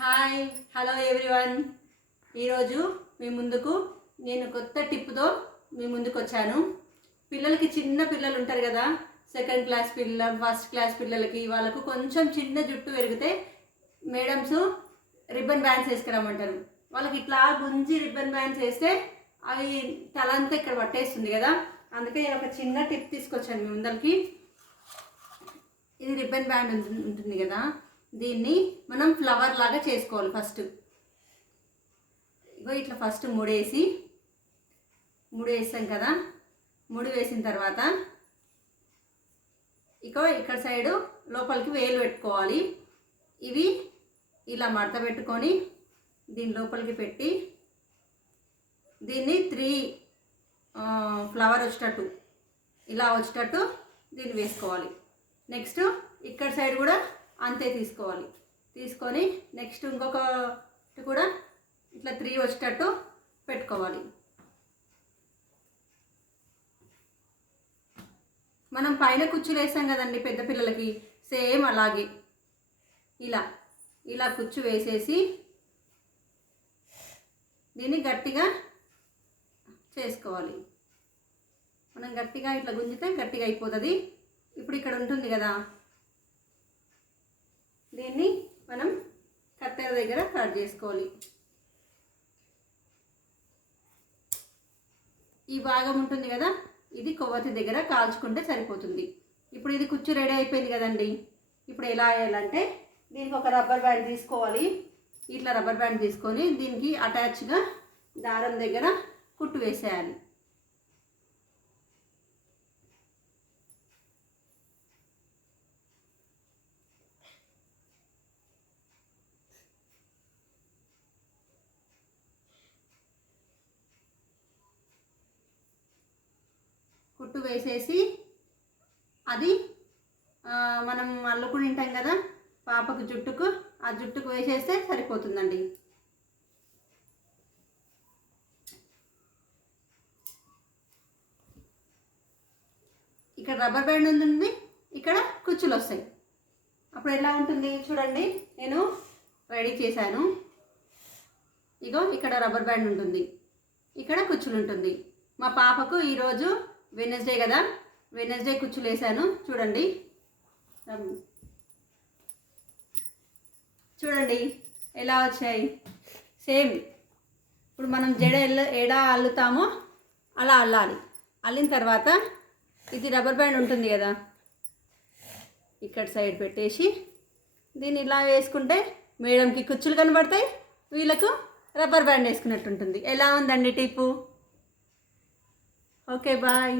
Hi hello everyone. ఈరోజు మీ ముందుకు నేను కొత్త టిప్తో మీ ముందుకు వచ్చాను. పిల్లలకి చిన్న పిల్లలు ఉంటారు కదా, సెకండ్ క్లాస్ పిల్లలు, ఫస్ట్ క్లాస్ పిల్లలకి వాళ్ళకు కొంచెం చిన్న జుట్టు పెరిగితే మేడమ్స్ రిబ్బన్ బ్యాండ్స్ వేసుకురమ్మంటారు. వాళ్ళకి ఇట్లా గుంజి రిబ్బన్ బ్యాండ్స్ వేస్తే అవి తలంతా ఇక్కడ పట్టేస్తుంది కదా. అందుకే నేను ఒక చిన్న టిప్ తీసుకొచ్చాను మీ ముందరికి. ఇది రిబ్బన్ బ్యాండ్ ఉంటుంది కదా, దీన్ని మనం ఫ్లవర్ లాగా చేసుకోవాలి. ఫస్ట్ ఇగో ఇట్లా ఫస్ట్ మూడు వేసాం కదా. మూడు వేసిన తర్వాత ఇగో ఇక్కడ సైడు లోపలికి వేలు పెట్టుకోవాలి. ఇవి ఇలా మడత పెట్టుకొని దీని లోపలికి పెట్టి దీన్ని 3 ఫ్లవర్ వచ్చేటట్టు ఇలా వచ్చేటట్టు దీన్ని వేసుకోవాలి. నెక్స్ట్ ఇక్కడ సైడ్ కూడా అంతే తీసుకోవాలి. తీసుకొని నెక్స్ట్ ఇంకొకటి కూడా ఇట్లా 3 వచ్చేటట్టు పెట్టుకోవాలి. మనం పైన కుచ్చులు వేసాం కదండి పెద్ద పిల్లలకి, సేమ్ అలాగే ఇలా కుచ్చు వేసేసి దీన్ని గట్టిగా చేసుకోవాలి. మనం గట్టిగా ఇట్లా గుంజితే గట్టిగా అయిపోతుంది. ఇప్పుడు ఇక్కడ ఉంటుంది కదా, దీన్ని మనం కత్తెర దగ్గర కట్ చేసుకోవాలి. ఈ భాగం ఉంటుంది కదా, ఇది కొవ్వొత్తి దగ్గర కాల్చుకుంటే సరిపోతుంది. ఇప్పుడు ఇది కుచ్చు రెడీ అయిపోయింది కదండి. ఇప్పుడు ఎలా వేయాలంటే దీనికి ఒక రబ్బర్ బ్యాండ్ తీసుకోవాలి. ఇట్లా రబ్బర్ బ్యాండ్ తీసుకొని దీనికి అటాచ్గా దారం దగ్గర కుట్టు వేసేయాలి. కుట్టు వేసేసి అది మనం అల్లుకుని ఉంటాం కదా పాపకు జుట్టుకు, ఆ జుట్టుకు వేసేస్తే సరిపోతుందండి. ఇక్కడ రబ్బర్ బ్యాండ్ ఉంటుంది, ఇక్కడ కుచ్చులు వస్తాయి. అప్పుడు ఎలా ఉంటుంది చూడండి, నేను రెడీ చేశాను. ఇగో ఇక్కడ రబ్బర్ బ్యాండ్ ఉంటుంది, ఇక్కడ కుచ్చులు ఉంటుంది. మా పాపకు ఈరోజు వెడ్నెస్డే కదా, వెడ్నెస్డే కుచ్చులు వేసాను. చూడండి ఎలా వచ్చాయి. సేమ్ ఇప్పుడు మనం జడ ఎడా అల్లుతామో అలా అల్లాలి. అల్లిన తర్వాత ఇది రబ్బర్ బ్యాండ్ ఉంటుంది కదా, ఇక్కడ సైడ్ పెట్టేసి దీన్ని ఇలా వేసుకుంటే మేడంకి కుచ్చులు కనబడతాయి, వీళ్ళకు రబ్బర్ బ్యాండ్ వేసుకున్నట్టు ఉంటుంది. ఎలా ఉందండి టిప్పు? Okay bye.